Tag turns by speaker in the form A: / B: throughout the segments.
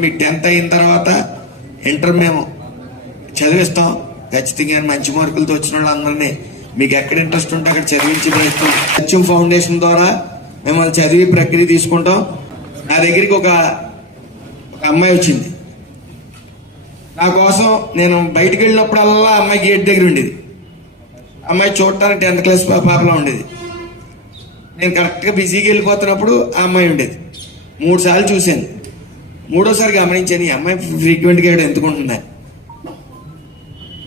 A: మీకు టెన్త్ అయిన తర్వాత ఇంటర్ మేము చదివిస్తాం. ఖచ్చితంగా మంచి మార్కులతో వచ్చిన వాళ్ళందరినీ. మీకు ఎక్కడ ఇంట్రెస్ట్ ఉంటే అక్కడ చదివించి ప్రయత్నం. సత్యం ఫౌండేషన్ ద్వారా మిమ్మల్ని చదివి ప్రక్రియ తీసుకుంటాం. నా దగ్గరికి ఒక ఒక అమ్మాయి వచ్చింది. నా కోసం నేను బయటికి వెళ్ళినప్పుడల్లా అమ్మాయి గేట్ దగ్గర ఉండేది. అమ్మాయి చూడటానికి టెన్త్ క్లాస్ పా- పాపలా ఉండేది. నేను కరెక్ట్గా బిజీగా వెళ్ళిపోతున్నప్పుడు ఆ అమ్మాయి ఉండేది. మూడు సార్లు చూశాను. మూడోసారి గమనించాను ఈ అమ్మాయి ఫ్రీక్వెంట్గా ఇక్కడ ఎందుకుంటున్నా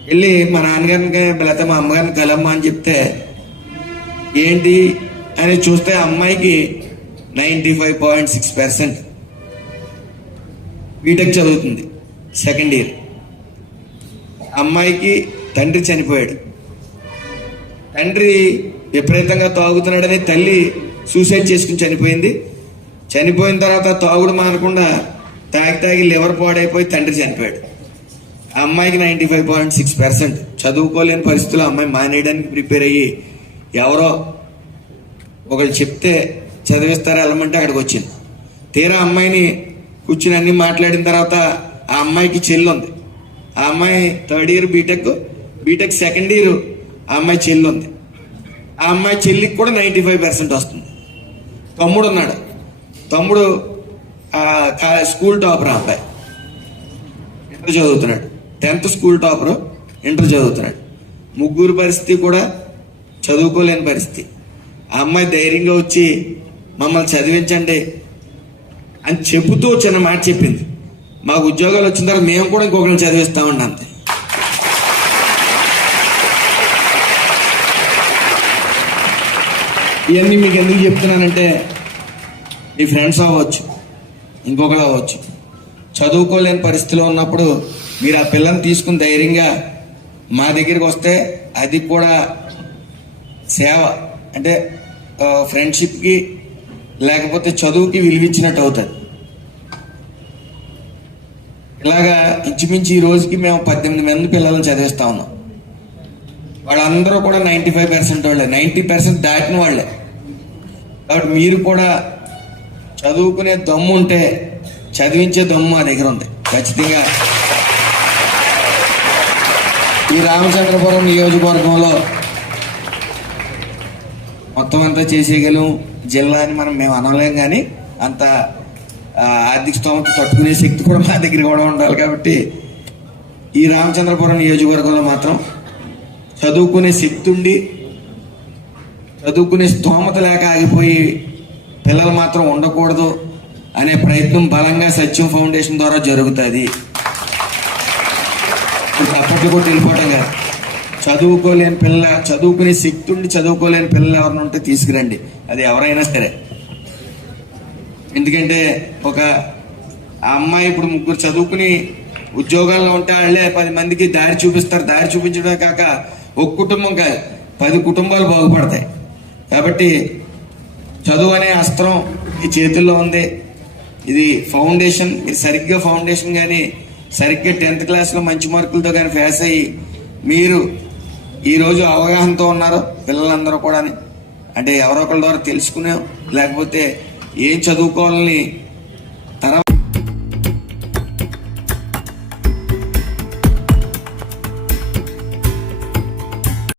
A: వెళ్ళి మా నాన్నగారిని లేకపోతే మా అమ్మగారిని కలమ్మా అని చెప్తే ఏంటి? అని చూస్తే అమ్మాయికి ninety five point six percent BTech చదువుతుంది సెకండ్ ఇయర్ అమ్మాయికి తండ్రి చనిపోయాడు. తండ్రి విపరీతంగా తాగుతున్నాడని తల్లి సూసైడ్ చేసుకుని చనిపోయింది. చనిపోయిన తర్వాత తాగుడు మానకుండా తాగి తాగి లివర్ పాడైపోయి తండ్రి చనిపోయాడు. ఆ అమ్మాయికి ninety five point six percent చదువుకోలేని పరిస్థితుల్లో అమ్మాయి మానేయడానికి ప్రిపేర్ అయ్యి ఎవరో ఒకళ్ళు చెప్తే చదివిస్తారా వెళ్ళమంటే అక్కడికి వచ్చింది. తీరా అమ్మాయిని కూర్చుని అన్ని మాట్లాడిన తర్వాత ఆ అమ్మాయికి చెల్లి ఉంది. ఆ అమ్మాయి third year BTech BTech second year ఆ అమ్మాయి చెల్లి ఉంది. ఆ అమ్మాయి చెల్లికి కూడా నైంటీ ఫైవ్ పర్సెంట్ వస్తుంది. తమ్ముడు ఉన్నాడు. తమ్ముడు స్కూల్ టాపర్ అబ్బాయి. ఇంటర్ చదువుతున్నాడు. టెన్త్ స్కూల్ టాపర్ ఇంటర్ చదువుతున్నాడు. ముగ్గురు పరిస్థితి కూడా చదువుకోలేని పరిస్థితి. ఆ అమ్మాయి ధైర్యంగా వచ్చి మమ్మల్ని చదివించండి అని చెబుతూ చిన్న మాట చెప్పింది. మాకు ఉద్యోగాలు వచ్చిన తర్వాత మేము కూడా ఇంకొకరిని చదివిస్తామండి అంతే. ఇవన్నీ మీకు ఎందుకు చెప్తున్నానంటే మీ ఫ్రెండ్స్ అవ్వచ్చు. ఇంకొకరు అవ్వచ్చు. చదువుకోలేని పరిస్థితిలో ఉన్నప్పుడు మీరు ఆ పిల్లని తీసుకుని ధైర్యంగా మా దగ్గరికి వస్తే అది కూడా సేవ. అంటే ఫ్రెండ్షిప్కి లేకపోతే చదువుకి విలువించినట్టు అవుతుంది. ఇలాగా ఇంచుమించు ఈ రోజుకి మేము పద్దెనిమిది మంది పిల్లల్ని చదివిస్తా ఉన్నాం. వాళ్ళందరూ కూడా నైంటీ ఫైవ్ పర్సెంట్ వాళ్ళే. నైంటీ పర్సెంట్ దాటిన వాళ్ళే. కాబట్టి మీరు కూడా చదువుకునే దమ్ము ఉంటే చదివించే దమ్ము మా దగ్గర ఉంది. ఖచ్చితంగా. ఈ రామచంద్రపురం నియోజకవర్గంలో మొత్తం అంతా చేసేయగలం జిల్లా అని మనం మేము అనలేం కానీ అంత ఆర్థిక స్తోమత తట్టుకునే శక్తి కూడా మా దగ్గర కూడా ఉండాలి కాబట్టి ఈ రామచంద్రపురం నియోజకవర్గంలో మాత్రం చదువుకునే శక్తి ఉండి చదువుకునే స్తోమత లేక ఆగిపోయి పిల్లలు మాత్రం ఉండకూడదు అనే ప్రయత్నం బలంగా సత్యం ఫౌండేషన్ ద్వారా జరుగుతుంది. అప్పట్లో కూడా కొట్టి వెళ్ళిపోవటం కాదు. చదువుకోలేని పిల్ల చదువుకునే శక్తి ఉండి చదువుకోలేని పిల్లలు ఎవరిని ఉంటే తీసుకురండి. అది ఎవరైనా సరే. ఎందుకంటే ఒక ఆ అమ్మాయి ఇప్పుడు ముగ్గురు చదువుకుని ఉద్యోగాల్లో ఉంటే వాళ్ళే పది మందికి దారి చూపిస్తారు. దారి చూపించడమే కాక ఒక కుటుంబం కాదు పది కుటుంబాలు బాగుపడతాయి. కాబట్టి చదువు అనే అస్త్రం ఈ చేతుల్లో ఉంది. ఇది ఫౌండేషన్ మీరు సరిగ్గా ఫౌండేషన్ కానీ సరిగ్గా టెన్త్ క్లాస్లో మంచి మార్కులతో కానీ ఫేస్ అయ్యి మీరు ఈరోజు అవగాహనతో ఉన్నారు పిల్లలందరూ కూడా అంటే ఎవరో ఒకరి ద్వారా తెలుసుకున్నాం లేకపోతే ఏం చదువుకోవాలని